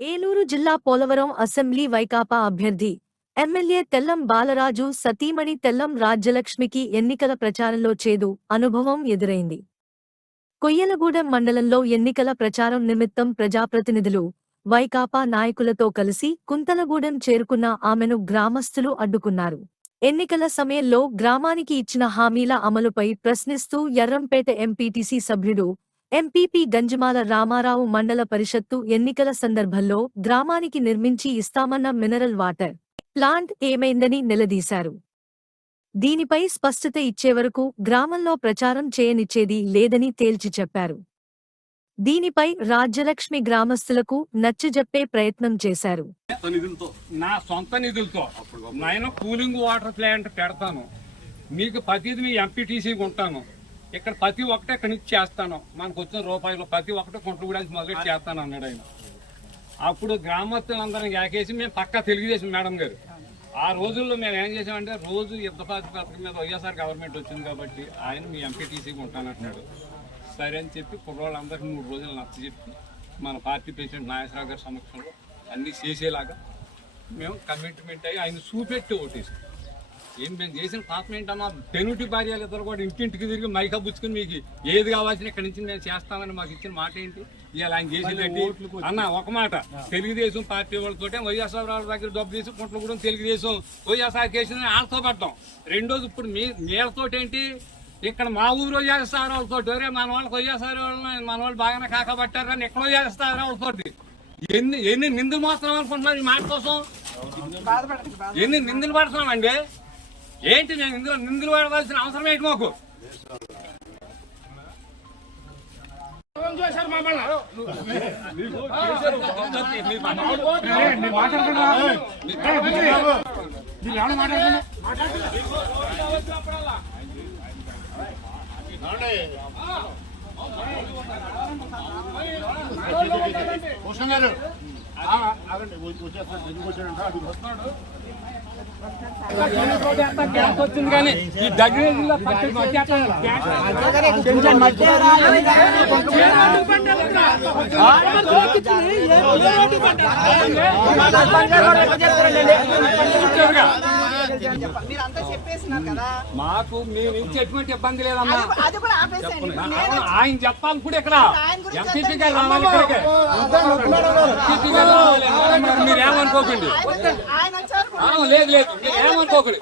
ఏలూరు జిల్లా పోలవరం అసెంబ్లీ వైకాపా అభ్యర్థి ఎమ్మెల్యే తెల్లం బాలరాజు సతీమణి తెల్లం రాజ్యలక్ష్మికి ఎన్నికల ప్రచారంలో చేదు అనుభవం ఎదురైంది. కొయ్యలగూడెం మండలంలో ఎన్నికల ప్రచారం నిమిత్తం ప్రజాప్రతినిధులు వైకాపా నాయకులతో కలిసి కుంతలగూడెం చేరుకున్న ఆమెను గ్రామస్తులు అడ్డుకున్నారు. ఎన్నికల సమయంలో గ్రామానికి ఇచ్చిన హామీల అమలుపై ప్రశ్నిస్తూ ఎర్రంపేట ఎంపీటీసీ సభ్యుడు ఎంపీపీ గంజమాల రామారావు మండల పరిషత్తు ఎన్నికల సందర్భంలో గ్రామానికి నిర్మించి ఇస్తామన్న మినరల్ వాటర్ ప్లాంట్ ఏమైందని నిలదీశారు. దీనిపై స్పష్టత ఇచ్చేవరకు గ్రామంలో ప్రచారం చేయనిచ్చేది లేదని తేల్చి చెప్పారు. దీనిపై రాజ్యలక్ష్మి గ్రామస్తులకు నచ్చజెప్పే ప్రయత్నం చేశారు. నా సొంత నిధులతో నేను కూలింగ్ వాటర్ ప్లాంట్ పెడతాను. మీకు ప్రతిది మీ ఎంపీటీసీకి ఉంటాను. ఇక్కడ ప్రతి ఒక్కటి ఇక్కడ నుంచి చేస్తాను. మనకు వచ్చిన రూపాయలు ప్రతి ఒక్కటి కూడా మొదలెట్టి చేస్తాను అన్నాడు ఆయన. అప్పుడు గ్రామస్తులందరం యాకేసి మేము పక్కా తెలుగుదేశం మేడం గారు. ఆ రోజుల్లో మేము ఏం చేసామంటే రోజు యుద్ధ పథకం మీద వైఎస్ఆర్ గవర్నమెంట్ వచ్చింది కాబట్టి ఆయన మీ ఎంపీటీసీకి ఉంటానంటున్నాడు సరే అని చెప్పి కుర్రోళ్ళందరికీ మూడు రోజులు నచ్చ చెప్పి మన పార్టీ ప్రెసిడెంట్ నాగేశ్వరరావు గారి సమక్షంలో అన్నీ చేసేలాగా మేము కమిట్మెంట్ అయ్యి ఆయన చూపెట్టి ఓటేసాం. ఏం మేము చేసిన పాపం ఏంటమ్మా? పెనుటి భార్యలు ఇద్దరు కూడా ఇంటింటికి తిరిగి మైకా పుచ్చుకుని మీకు ఏది కావాల్సిన ఇక్కడి నుంచి మేము చేస్తామని మాకు ఇచ్చిన మాట ఏంటి? ఇవాళ ఆయన చేసేది అన్న ఒక మాట. తెలుగుదేశం పార్టీ వాళ్ళతో వైఎస్ఆర్ రావు దగ్గర డబ్బు తీసి పుంటలు కూడా తెలుగుదేశం వైఎస్ఆర్ కేసు వాళ్ళతో పడ్డాం. రెండోది ఇప్పుడు మీ ఏంటి? ఇక్కడ మా ఊరిలో చేస్తారు వాళ్ళతో ఒరే మన వాళ్ళకి వైఎస్ఆర్ వాళ్ళని మన వాళ్ళు బాగానే కాకబట్టారు కానీ ఎక్కడో చేస్తారు వాళ్ళతోటి. ఎన్ని ఎన్ని నిందులు మోస్తున్నాం అనుకుంటున్నారు ఈ మాట కోసం? ఎన్ని నిందులు పడుతున్నామండి? ఏంటి నేను ఇందులో నిందులు పడవలసిన అవసరం ఏంటి మాకు? భూషణ్ గారు వచ్చేస్తాడు ఎందుకు వచ్చాడంట? అడుగు గ్యాస్ వచ్చింది కానీ ఈ దగ్గర కదా మాకు మీ నుంచి ఎటువంటి ఇబ్బంది లేదమ్మా ఆయన చెప్పాలి కూడా ఇక్కడ. ఎంపీపీ. గారు రావాలి ఇక్కడికి. ఎంపీపీ లేదు లేదు. ఏమనుకోకండి?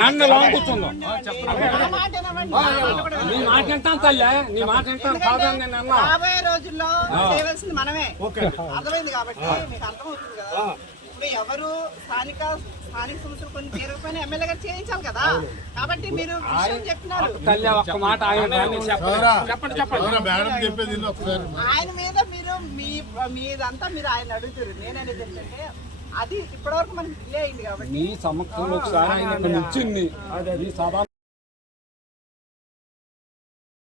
నన్ను లోన్ కూర్చుందాం. నా మాట వింటాను తల్లి. నీ మాట వింటాను కాదని నేను అన్నా. రాబోయే రోజుల్లో చేయవలసింది మనమే. అర్థమైంది కాబట్టి మీకు అర్థమవుతుంది కదా. ఇప్పుడు ఎవరు స్థానిక స్థానిక సంస్థలు కొన్ని తీరకపోయినా ఎమ్మెల్యే గారు చేయించాలి కదా. కాబట్టి మీరు విషయం చెప్పినారు తల్లి ఒక్క మాట ఆయన చెప్పండి. ఆయన మీద మీరు మీ మీదంతా మీరు ఆయన అడుగుతారు. నేననేది ఏంటంటే అది ఇప్పటివరకు మనకి డిలే అయింది కాబట్టి నీ సమక్షంలో ఒకసారి ఆయన ఇక్కడ నిల్చుంది. ఈ సభ